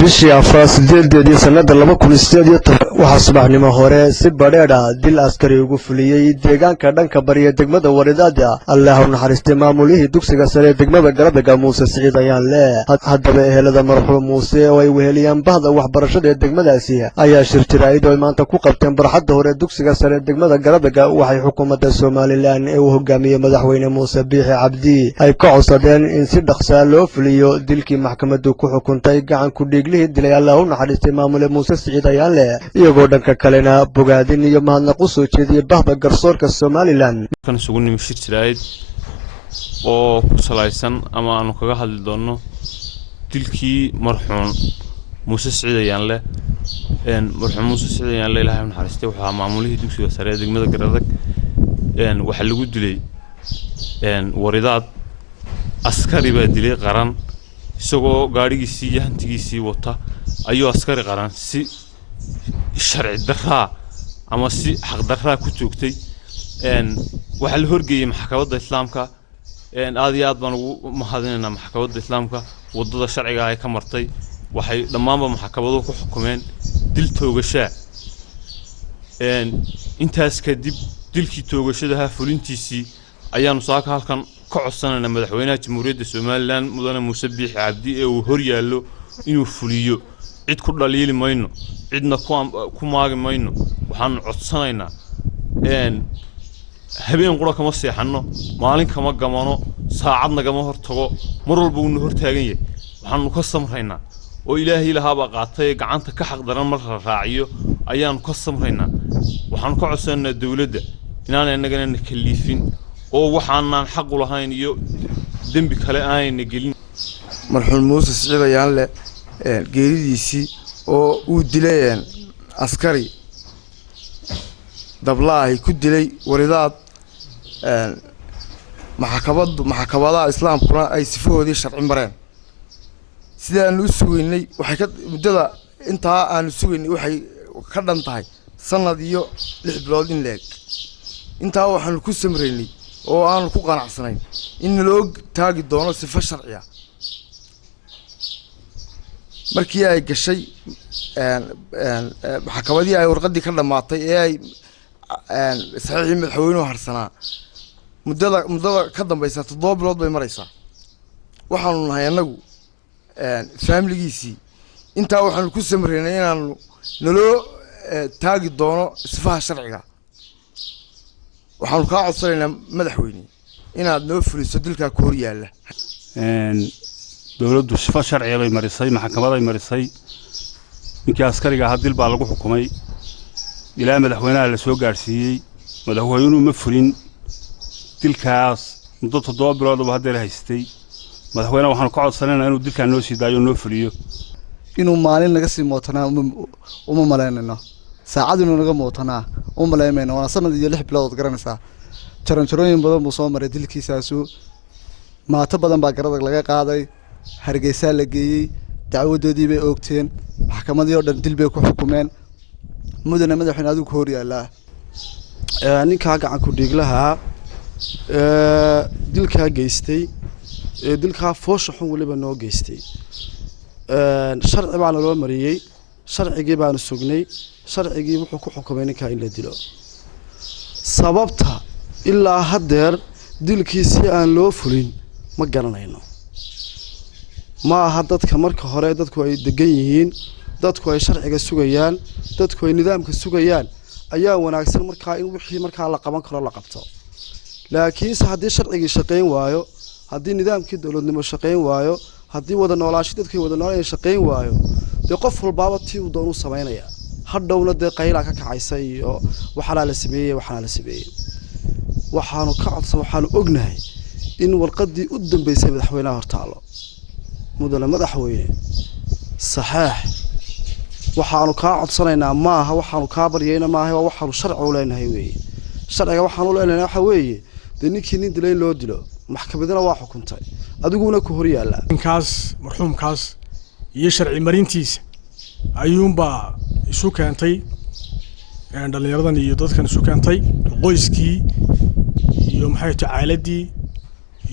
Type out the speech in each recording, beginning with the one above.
bishii afraad sideedeedii sanada 2018 waxaa subaxnimo hore si badheedh ah dil askari ugu fuliyey deegaanka dhanka bariya degmada Waridaada Allah u naxariistay maamulihii dugsiga sare degmada Galbeedka Muuse Siciid ayaan leh haddaba ehelada marxuum Muuse oo ay weheliyaan bahda waxbarashada ee degmadaasi ayaa shir jiraayid oo maanta ku qabteen barxadda hore dugsiga sare degmada Galbeedka waxay xukuumadda Soomaaliland ee uu hogaamiyay madaxweyne Muuse Biixi Cabdi ay ka codsadeen in si dhaqso ah loo fuliyo dilkii maxkamaddu ku xukuntay gacan ku dhiiglihii dilay Allah u naxariistay maamule Muuse Siciid ayaan leh iyagoo dhanka kalena bogaadin iyo mahadnaq u soo jeediyay bahda garsoorka Soomaaliland kan isugu nimid shir jiraayid oo ku salaysan ama aanu kaga hadli doono dilkii marxuum Muuse Siciid ayaan leh marxuum Muuse Siciid ayaan leh Ilaahay u naxariistay waxa maamulihii dugsiga sare ee degmada Galbeedka waxa lagu dilay Waridaad askari baa dilay qaran isagoo gaarigiisii iyo hantigiisii wata ayuu askari qaran si sharci darra ama si xaq darra ku joogtay waxa la horgeeyay maxkamadda islaamka aad iyo aad baan ugu mahadinaynaa maxkamadda islaamka wadada sharciga ay ka martay waxay dhamaanba maxkamaduhu ku xukumeen dil toogasho intaas kadib dilkii toogashada fulintiisii ayaanu saaka halkan ka codsanaynaa madaxweynaha jamhuuriyadda Soomaaliland mudane Muuse Biixi Cabdi ee uu hor yaalo inuu fuliyo cid ku dhaliili mayno cidna ku maagi mayno waxaan codsanaynaa habeen qura kama seexano maalin kama gamano saacad nagama hortago mar walba uu hor taagan yahay waxaanu ka samraynaa oo Ilaahay lahaaba qaatay gacanta ka xaq daran mar raaciyo ayaanu ka samraynaa waxaan ka codsanaynaa dawladda inaan annagana kaliifin oo waxaan xaq u lahayn iyo dambi kale aan gelin marxuum Muuse Siciid ayaan leh geeridiisii oo uu dilay askari dablaahi ku dilay Waridaad maxkamadaha islaamkuna ay sifahoodii sharci mareen sidaan u sugeynay waxay ka muddada inta aan sugeynay waxay ka dhan tahay sanad iyo 6 bilood in leeg inta waxaan ku samreynay oo aan ku qanacsanayn in loo taagi doono sifa sharci ah markii ay gashay maxkamadii ay warqadii ka dhamaatay ee ay saxiixii madaxweynuhu harsanaa muddada ka dambaysa 7 bilood bay maraysaa waxaanu nahay anagu familigiisii inta waxaan ku samreynay inaan naloo taagi doono sifaha sharciga waxaan ka codsanaynaa madaxweyne inaad noo fuliso dilka ku hor yaala dawladdu sifa sharci bay marisay maxkamada ay marisay ninkii askariga ah dil baa lagu xukumay ilaa madaxweynaha la soo gaarsiiyay madaxweynuhu ma fulin dilkaas muddo 7 bilood oo hadda haystay madaxweynaha waxaan ka codsanaynaa inuu dilka noo sii daayo noo fuliyo inuu maalin naga sii mootanaa uma maleynayno saacad inuu naga mootanaa uma maleynayno waa sanad iyo 6 bilood garanaysaa jaranjarooyin badan buu soo maray dilkiisaasu maata badan baa garada laga qaaday Hargeysa la geeyay dacwadoodii bay oogteen maxkamadii oo dhan dil bay ku xukumeen mudane madaxweyne adigu ku hor yaala ninka gacan ku dhiiglaha dilka geystay dilka foosho xun waliba noo geystay sharci baan loo mariyay sharcigii baan sugnay sharcigii wuxuu ku xukumay ninka in la dilo sababta ilaa hadeer dilkiisi aan loo fulin ma garanayno ma aha dadka marka hore dadku ay degan yihiin dadku ay sharciga sugayaan dadku ay nidaamka sugayaan ayaa wanaagsan marka in wixii marka la qaban karo la qabto laakiin haddii sharcigi shaqeyn waayo haddii nidaamkii dawladnimo shaqeyn waayo haddii wada noolaansho dadku wada noolaan shaqeyn waayo de qof walbaaba tii uu doon u sameeynaya hadhowna de qayla ka kacaysa iyo waxa la sameeyay waxaanu ka codsan waxaanu ognahay in warqadii u dambeysay madaxweynaha hortaalo mudane madaxweyne saxaax waxaanu ka codsanaynaa maaha waxaanu ka baryayna maaha waxaanu sharci u leenahay weeye sharciga waxaanu leenahay waxa weeye de ninkii nin dilay loo dilo maxkamadana waa xukuntay adiguna ku hor yaala ninkaas marxuumkaas iyo sharci marintiisa ayuunba isu keentay dhalinyaradan iyo dadkan isu keentay qoyskii iyo maxay tacaaladii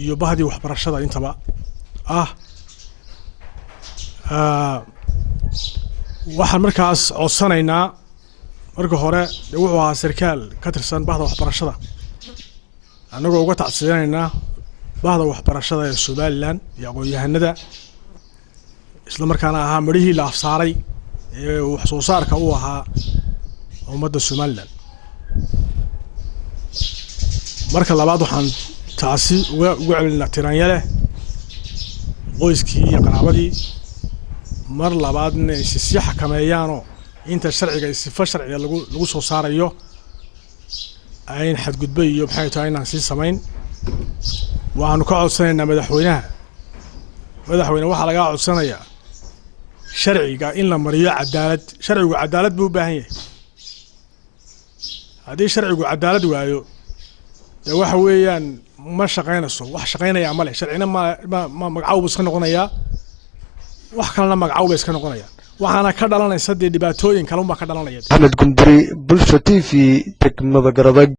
iyo bahdii waxbarashada intaba waxaan markaas codsanaynaa marka hore dee wuxuu ahaa sarkaal ka tirsan bahda waxbarashada annagoo uga tacsiyanaynaa bahda waxbarashada ee Somaliland iyo aqoon-yahanada isla markaana ahaa marihii la afsaaray ee wax soo saarka u ahaa ummadda Somaliland marka labaad waxaan taasi uga celinaa Tiranyale qoyskii iyo qaraabadii mar labaadna si xakameeyaano inta sharciga sifa sharciga lagu soo saarayo ayn xadgudbay iyo maxay tahay inaan si samayn waxaanu ka codsanaynaa madaxweyne waxa laga codsanayaa sharciga in la mariyo cadaalad sharcigu cadaalad buu u baahan yahay haddii sharcigu cadaalad waayo de waxa weeyaan ma shaqeynayso wax shaqeynaya ma leh sharcina ma magacaw iska noqonaya wax kalena magacaw iska noqonaya waxaana ka dhalanaysa dhibaatooyin kale uma ka dhalanaya Ahmed Gundiri Bulsho TV degmada Garadagh